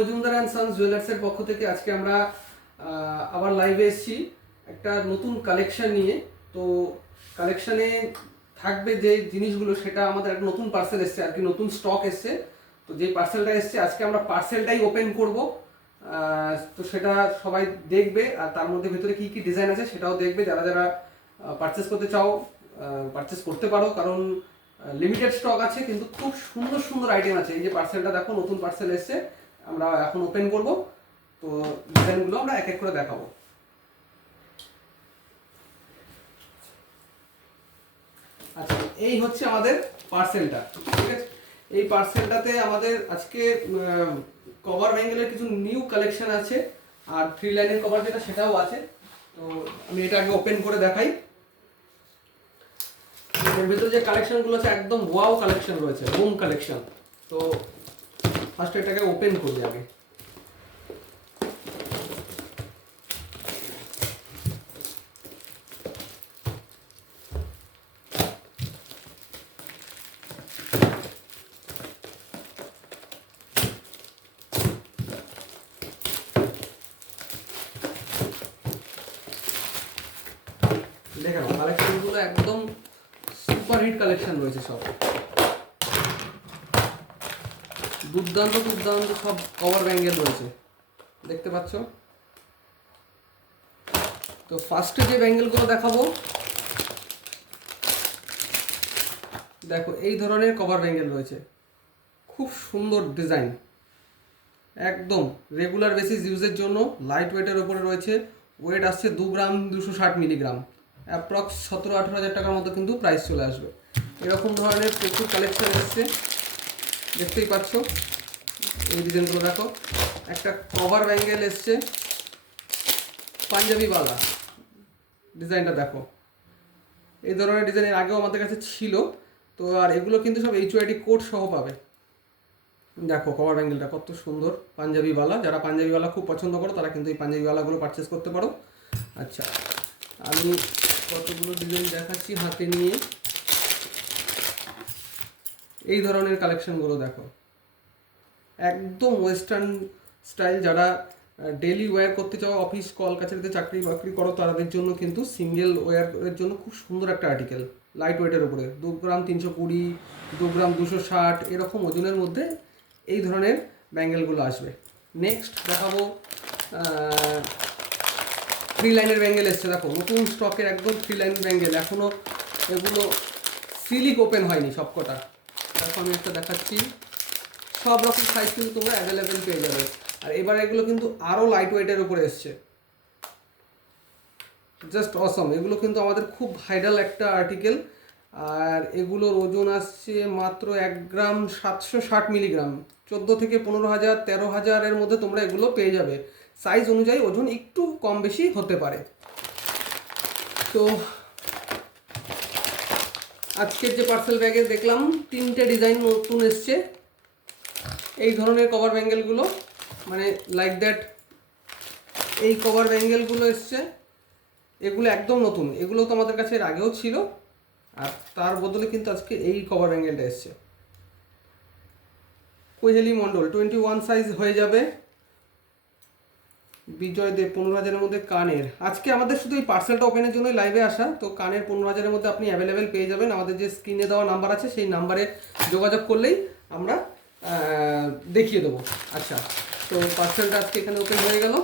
Majumdar and Sans জুয়েলার্সের পক্ষ থেকে আজকে আমরা আবার লাইভে এসেছি একটা নতুন কালেকশন নিয়ে। তো কালেকশনে থাকবে যে জিনিসগুলো, সেটা আমাদের একটা নতুন পার্সেল এসছে আর কি, নতুন স্টক এসছে। তো যে পার্সেলটা এসছে আজকে আমরা পার্সেলটাই ওপেন করব। তো সেটা সবাই দেখবে, আর তার মধ্যে ভিতরে কী কী ডিজাইন আছে সেটাও দেখবে। যারা যারা পারচেস করতে চাও পারচেস করতে পারো, কারণ লিমিটেড স্টক আছে, কিন্তু খুব সুন্দর সুন্দর আইটেম আছে। এই যে পার্সেলটা দেখো, নতুন পার্সেল এসছে, আমরা এখন ওপেন করব। তো ডিজাইনগুলো আমরা এক এক করে দেখাবো। আচ্ছা, এই হচ্ছে আমাদের পার্সেলটা, ঠিক আছে। এই পার্সেলটাতে আমাদের আজকে কভার ব্যাঙ্গেলের কিছু নিউ কালেকশন আছে, আর 3 লাইনের কভার যেটা সেটাও আছে। তো আমি এটা আগে ওপেন করে দেখাই। এর ভিতরে যে কালেকশনগুলো আছে একদম ওয়াও কালেকশন রয়েছে, হোম কালেকশন। তো ফার্স্ট এটাকে ওপেন করি আগে। দেখে নাও, কালেকশনগুলো একদম সুপার হিট কালেকশন রয়েছে, সব দুর্দান্ত দুর্দান্ত সব কভার ব্যাঙ্গেল রয়েছে, দেখতে পাচ্ছ। তো ফার্স্টে যে ব্যাঙ্গেলগুলো দেখাবো, দেখো এই ধরনের কভার ব্যাঙ্গেল রয়েছে, খুব সুন্দর ডিজাইন, একদম রেগুলার বেসিস ইউজের জন্য, লাইট ওয়েটের ওপরে রয়েছে। ওয়েট আসছে 2 গ্রাম 260 মিলিগ্রাম, অ্যাপ্রক্স 17-18 হাজার টাকার মতো কিন্তু প্রাইস চলে আসবে। এরকম ধরনের প্রচুর কালেকশন এসছে, দেখতেই পাচ্ছ। এই ডিজাইনগুলো দেখো, একটা কভার ব্যাঙ্গেল এসছে পাঞ্জাবিওয়ালা, ডিজাইনটা দেখো। এই ধরনের ডিজাইনের আগেও আমাদের কাছে ছিল। তো আর এগুলো কিন্তু সব HYD কোড সহ পাবে। দেখো কভার ব্যাঙ্গেলটা কত সুন্দর, পাঞ্জাবিওয়ালা। যারা পাঞ্জাবিওয়ালা খুব পছন্দ করো তারা কিন্তু এই পাঞ্জাবিওয়ালাগুলো পারচেস করতে পারো। আচ্ছা, আমি কতগুলো ডিজাইন দেখাচ্ছি হাতে নিয়ে। এই ধরনের কালেকশনগুলো দেখো, একদম ওয়েস্টার্ন স্টাইল। যারা ডেলি ওয়্যার করতে চাও, অফিস কলকাছারিতে চাকরি বাকরি করো, তাদের জন্য কিন্তু সিঙ্গেল ওয়্যারের জন্য খুব সুন্দর একটা আর্টিকেল, লাইট ওয়েটের উপরে। 2 গ্রাম 320, 2 গ্রাম 260 এরকম ওজনের মধ্যে এই ধরনের ব্যাঙ্গেলগুলো আসবে। নেক্সট দেখাবো 3 লাইনের ব্যাঙ্গেল এসছে, দেখো নতুন স্টকের একদম 3 লাইন ব্যাঙ্গেল। এখনও এগুলো সিলিক ওপেন হয়নি সবকটা। দেখো আমি একটা দেখাচ্ছি, সব রকম সাইজ কিন্তু তোমরা অ্যাভেলেবেল পেয়ে যাবে। আর এবার এগুলো কিন্তু আরও লাইট ওয়েটের উপরে এসছে, জাস্ট অসম। এগুলো কিন্তু আমাদের খুব ভাইরাল একটা আর্টিকেল, আর এগুলোর ওজন আসছে মাত্র 1 গ্রাম 760 মিলিগ্রাম। 14 থেকে 15,000 13,000-এর মধ্যে তোমরা এগুলো পেয়ে যাবে। সাইজ অনুযায়ী ওজন একটু কম বেশি হতে পারে। তো আজকের যে পার্সেল ব্যাগে দেখলাম 3টে ডিজাইন নতুন এসছে। এই ধরনের কভার ব্যাঙ্গেলগুলো, মানে লাইক দ্যাট, এই কভার ব্যাঙ্গেলগুলো এসছে, এগুলো একদম নতুন। এগুলো তো আমাদের কাছে এর আগেও ছিল, আর তার বদলে কিন্তু আজকে এই কভার ব্যাঙ্গেলটা এসছে। কোহেলি মণ্ডল 21 সাইজ হয়ে যাবে। বিজয় দেব 15,000-এর মধ্যে কানের। আজকে আমাদের শুধু এই পার্সেলটা ওপেনের জন্যই লাইভে আসা। তো কানের 15,000-এর মধ্যে আপনি অ্যাভেলেবেল পেয়ে যাবেন। আমাদের যে স্ক্রিনে দেওয়া নাম্বার আছে সেই নাম্বারে যোগাযোগ করলেই আমরা দেখিয়ে দেবো। আচ্ছা, তো পার্সেলটা আজকে এখানে ওপেন হয়ে গেল।